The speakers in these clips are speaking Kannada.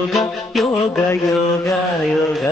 ಯೋಗ ಯೋಗ ಯೋಗ ಯೋಗ.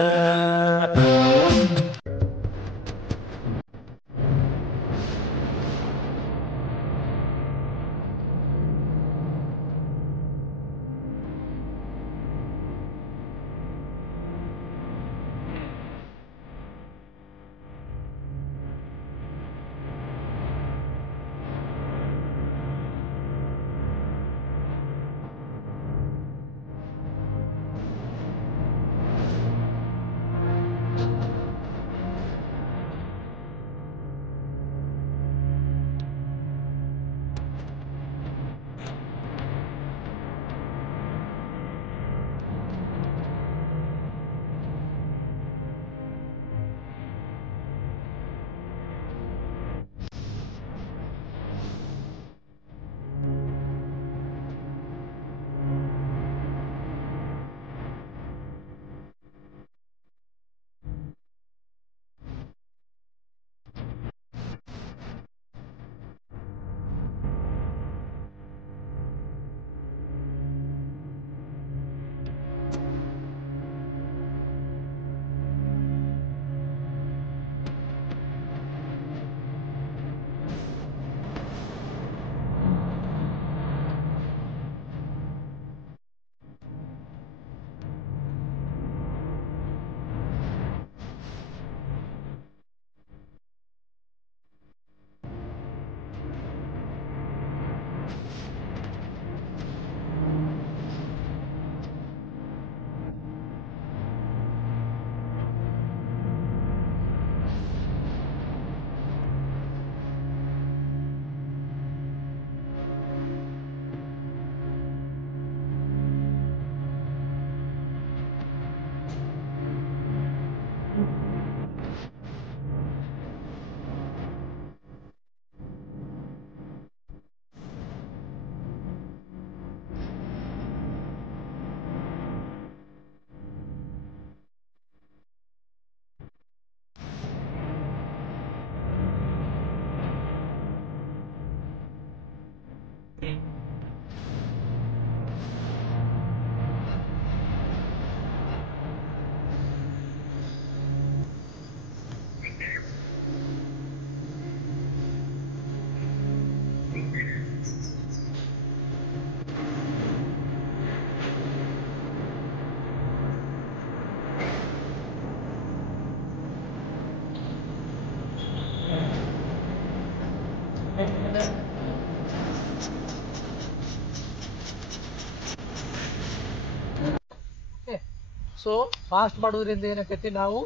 ಸೊ ಫಾಸ್ಟ್ ಮಾಡೋದ್ರಿಂದ ಏನಾಕೈತಿ, ನಾವು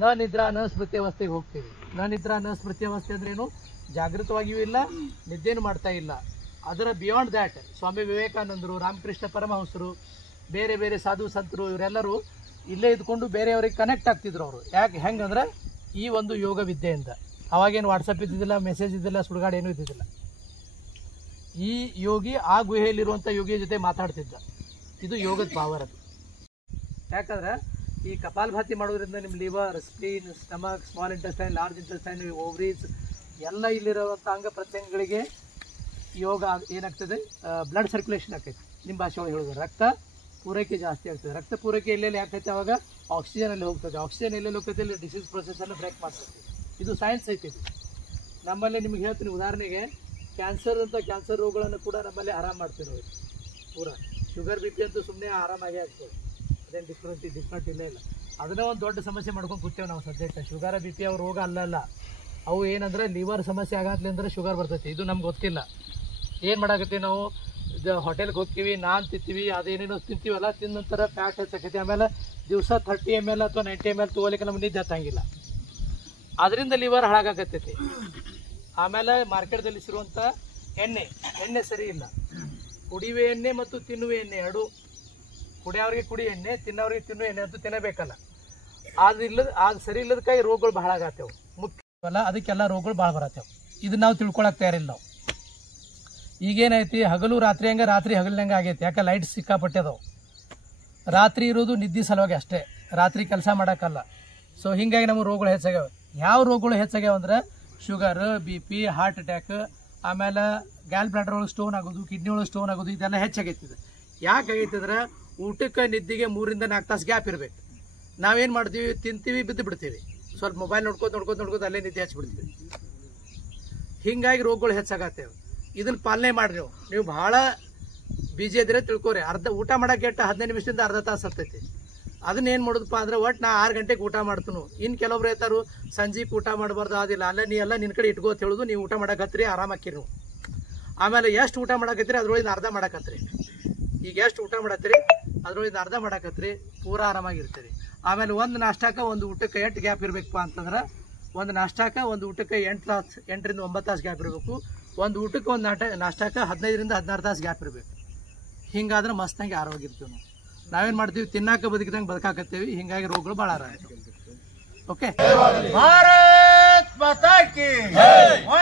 ನ ನಿದ್ರಾ ನ ಸ್ಮೃತಿ ಅವಸ್ಥೆಗೆ ಹೋಗ್ತೀವಿ. ನ ನಿದ್ರಾ ನ ಸ್ಮೃತಿ ಅವಸ್ಥೆ ಅಂದ್ರೇನು, ಜಾಗೃತವಾಗಿಯೂ ಇಲ್ಲ, ನಿದ್ದೆನೂ ಮಾಡ್ತಾ ಇಲ್ಲ. ಅದರ ಬಿಯಾಂಡ್ ದ್ಯಾಟ್ ಸ್ವಾಮಿ ವಿವೇಕಾನಂದರು, ರಾಮಕೃಷ್ಣ ಪರಮಹಂಸರು, ಬೇರೆ ಬೇರೆ ಸಾಧು ಸಂತರು ಇವರೆಲ್ಲರೂ ಇಲ್ಲೇ ಇದ್ಕೊಂಡು ಬೇರೆಯವ್ರಿಗೆ ಕನೆಕ್ಟ್ ಆಗ್ತಿದ್ರು. ಅವರು ಹೆಂಗಂದ್ರೆ ಈ ಒಂದು ಯೋಗ ವಿದ್ಯೆಯಿಂದ. ಅವಾಗೇನು ವಾಟ್ಸಪ್ ಇದ್ದಿದ್ದಿಲ್ಲ, ಮೆಸೇಜ್ ಇದ್ದಿಲ್ಲ, ಸುಡುಗಾಡು ಏನೂ ಇದ್ದಿದ್ದಿಲ್ಲ. ಈ ಯೋಗಿ ಆ ಗುಹೆಯಲ್ಲಿರುವಂಥ ಯೋಗಿಯ ಜೊತೆ ಮಾತಾಡ್ತಿದ್ದ. ಇದು ಯೋಗದ ಪಾವರ್. ಅದು ಯಾಕಂದ್ರೆ ಈ ಕಪಾಲಭಾತಿ ಮಾಡೋದ್ರಿಂದ ನಿಮ್ಮ liver, spleen, stomach, small intestine, large intestine, ovaries ಎಲ್ಲ ಇಲ್ಲಿರುವಂಥ ಅಂಗ ಪ್ರತ್ಯಂಗಗಳಿಗೆ ಯೋಗ ಏನಾಗ್ತದೆ, ಬ್ಲಡ್ ಸರ್ಕ್ಯುಲೇಷನ್ ಆಗ್ತೈತೆ. ನಿಮ್ಮ ಭಾಷೆ ಒಳಗೆ ಹೇಳಿದ್ರೆ ರಕ್ತ ಪೂರೈಕೆ ಜಾಸ್ತಿ ಆಗ್ತದೆ. ರಕ್ತ ಪೂರೈಕೆ ಎಲ್ಲೆಲ್ಲಿ ಆಗ್ತೈತೆ, ಅವಾಗ ಆಕ್ಸಿಜನಲ್ಲಿ ಹೋಗ್ತದೆ. ಆಕ್ಸಿಜನ್ ಎಲ್ಲೆಲ್ಲಿ ಹೋಗ್ತೈತೆ, ಇಲ್ಲಿ ಡಿಸೀಸ್ ಪ್ರೊಸೆಸನ್ನು ಬ್ರೇಕ್ ಮಾಡ್ತದೆ. ಇದು ಸೈನ್ಸ್ ಐತಿ. ನಮ್ಮಲ್ಲಿ ನಿಮ್ಗೆ ಹೇಳ್ತೀನಿ, ಉದಾಹರಣೆಗೆ ಕ್ಯಾನ್ಸರ್ ರೋಗಗಳನ್ನು ಕೂಡ ನಮ್ಮಲ್ಲಿ ಆರಾಮ ಮಾಡ್ತೀವಿ ನಾವು. ಪೂರ ಶುಗರ್ ಬಿ ಪಿ ಅಂತೂ ಸುಮ್ಮನೆ ಆರಾಮಾಗೇ ಆಗ್ತದೆ. ಅದೇನು ಡಿಫ್ರೆಂಟ್ ಇಲ್ಲೇ ಇಲ್ಲ. ಅದನ್ನೇ ಒಂದು ದೊಡ್ಡ ಸಮಸ್ಯೆ ಮಾಡ್ಕೊಂಡು ಕೂತೇವೆ ನಾವು ಸದ್ಯಕ್ಕೆ. ಶುಗರ್ ಬಿ ಪಿ ಅವು ರೋಗ ಅಲ್ಲ. ಅವು ಏನಂದ್ರೆ ಲಿವರ್ ಸಮಸ್ಯೆ ಆಗತ್ಲಿ ಅಂದ್ರೆ ಶುಗರ್ ಬರ್ತೈತಿ. ಇದು ನಮ್ಗೆ ಗೊತ್ತಿಲ್ಲ. ಏನು ಮಾಡಾಕತ್ತೀವಿ ನಾವು, ಹೋಟೆಲ್ಗೆ ಹೋಗ್ತೀವಿ, ನಾನ್ ತಿಂತೀವಿ, ಅದೇನೇನೋ ತಿಂತೀವಲ್ಲ, ತಿಂದ ನಂತರ ಫ್ಯಾಟ್ ಹೆಚ್ಚಾಕೈತಿ. ಆಮೇಲೆ ದಿವಸ 30 ml ಅಥವಾ 90 ml ತೊಗೊಲಿಕ್ಕೆ ನಮ್ಗೆ ನಿದ್ದೆ ಹತ್ತಂಗಿಲ್ಲ. ಅದರಿಂದ ಲಿವರ್ ಹಾಳಾಗತ್ತೈತಿ. ಆಮೇಲೆ ಮಾರ್ಕೆಟ್ದಲ್ಲಿ ಸಿರುವಂಥ ಎಣ್ಣೆ ಸರಿ ಇಲ್ಲ. ಕುಡಿಯುವ ಎಣ್ಣೆ ಮತ್ತು ತಿನ್ನುವ ಎಣ್ಣೆ ಎರಡು. ಕುಡಿಯೋರಿಗೆ ಕುಡಿ ಎಣ್ಣೆ, ತಿನ್ನೋರಿಗೆ ತಿನ್ನುವ ಎಣ್ಣೆ ಅಂತೂ ತಿನ್ನಬೇಕಲ್ಲ. ಅದು ಸರಿ ಇಲ್ಲದಕ್ಕಾಗಿ ರೋಗಗಳು ಬಹಳ ಆಗತ್ತೇವೆ. ಮುಖ್ಯವಲ್ಲ, ಅದಕ್ಕೆಲ್ಲ ರೋಗಗಳು ಭಾಳ ಬರತ್ತೇವೆ. ಇದನ್ನ ನಾವು ತಿಳ್ಕೊಳಕ್ಕೆ ತಯಾರಿಲ್ಲ ನಾವು. ಈಗೇನೈತಿ, ಹಗಲು ರಾತ್ರಿ ಹಂಗೆ, ರಾತ್ರಿ ಹಗಲಿನಂಗೆ ಆಗೈತಿ. ಯಾಕೆ ಲೈಟ್ ಸಿಕ್ಕಾಪಟ್ಟೆ ಅದಾವೆ. ರಾತ್ರಿ ಇರೋದು ನಿದ್ದೆ ಸಲುವಾಗಿ ಅಷ್ಟೇ, ರಾತ್ರಿ ಕೆಲಸ ಮಾಡೋಕ್ಕಲ್ಲ. ಸೊ ಹೀಗಾಗಿ ನಮಗೆ ರೋಗಗಳು ಹೆಚ್ಚಾಗ್ಯಾವ. ಯಾವ ರೋಗಗಳು ಹೆಚ್ಚಾಗ್ಯಾವ ಅಂದ್ರೆ sugar, B P, heart attack, ಆಮೇಲೆ ಗ್ಯಾಲ್ ಬ್ಲಾಡರ್ ಒಳಗೆ ಸ್ಟೋನ್ ಆಗೋದು, ಕಿಡ್ನಿ ಒಳಗೆ ಸ್ಟೋನ್ ಆಗೋದು, ಇದೆಲ್ಲ ಹೆಚ್ಚಾಗೈತಿದೆ. ಯಾಕೆ ಆಗೈತಿ ಅಂದ್ರೆ ಊಟಕ್ಕೆ ನಿದ್ದಿಗೆ 3 ರಿಂದ 4 ತಾಸು ಗ್ಯಾಪ್ ಇರಬೇಕು. ನಾವೇನು ಮಾಡ್ತೀವಿ, ತಿಂತೀವಿ, ಬಿದ್ದು ಬಿಡ್ತೀವಿ, ಸ್ವಲ್ಪ ಮೊಬೈಲ್ ನೋಡ್ಕೋತ ಅಲ್ಲೇ ನಿದ್ದೆ ಹಚ್ಚಿಬಿಡ್ತೀವಿ. ಹಿಂಗಾಗಿ ರೋಗಗಳು ಹೆಚ್ಚಾಗತ್ತೇವೆ. ಇದನ್ನ ಪಾಲನೆ ಮಾಡ್ರಿ. ನೀವು ಭಾಳ ಬಿಜಿ ಇದ್ರೆ ತಿಳ್ಕೊರಿ, ಊಟ ಮಾಡಕ್ಕೆ 15 ನಿಮಿಷದಿಂದ ಅರ್ಧ ತಾಸು ಹತ್ತೈತಿ. ಅದನ್ನ ಏನು ಮಾಡೋದಪ್ಪ ಅಂದ್ರೆ ಒಟ್ಟು ನಾ 6 ಗಂಟೆಗೆ ಊಟ ಮಾಡ್ತೀನಿ. ಇನ್ನು ಕೆಲವೊಬ್ರು ಹೇಳ್ತಾರು ಸಂಜೆಗೆ ಊಟ ಮಾಡಬಾರ್ದು, ಅದಿಲ್ಲ, ಅಲ್ಲ ನೀ ಎಲ್ಲ ನಿನ್ನ ಕಡೆ ಇಟ್ಕೋ ಅಂತ ಹೇಳೋದು. ನೀವು ಊಟ ಮಾಡಕತ್ರಿ, ಆರಾಮಾಕಿರಿ ನೀವು. ಆಮೇಲೆ ಎಷ್ಟು ಊಟ ಮಾಡಕತ್ರಿ ಅದ್ರೊಳಗಿಂದ ಅರ್ಧ ಮಾಡಕತ್ರಿ. ಈಗ ಎಷ್ಟು ಊಟ ಮಾಡತ್ತೀರಿ ಅದ್ರೊಳಗಿಂದ ಅರ್ಧ ಮಾಡಕತ್ರಿ, ಪೂರಾ ಆರಾಮಾಗಿರ್ತೀರಿ. ಆಮೇಲೆ ಒಂದು ನಾಷ್ಟಕ್ಕೆ ಒಂದು ಊಟಕ್ಕೆ 8 ಗ್ಯಾಪ್ ಇರಬೇಕಪ್ಪ ಅಂತಂದ್ರೆ, ಒಂದು ನಾಷ್ಟಕ್ಕೆ ಒಂದು ಊಟಕ್ಕೆ 8 ರಿಂದ 9 ತಾಸು ಗ್ಯಾಪ್ ಇರಬೇಕು. ಒಂದು ಊಟಕ್ಕೆ ಒಂದು ನಾಷ್ಟಕ್ಕೆ 15 ರಿಂದ 16 ತಾಸು ಗ್ಯಾಪ್ ಇರಬೇಕು. ಹಿಂಗಾದ್ರೆ ಮಸ್ತಾಗಿ ಆರೋಗ್ಯ ಇರ್ತೀವಿ ನಾವು. ನಾವೇನು ಮಾಡ್ತೀವಿ, ತಿನ್ನಾಕ ಬದುಕಿದಂಗೆ ಬದುಕಾಕತ್ತೀವಿ. ಹಿಂಗಾಗಿ ರೋಗಗಳು ಭಾಳ ಆರಾಮ. ಓಕೆ, ಭಾರತ್ ಮಾತಾ ಕಿ ಜೈ.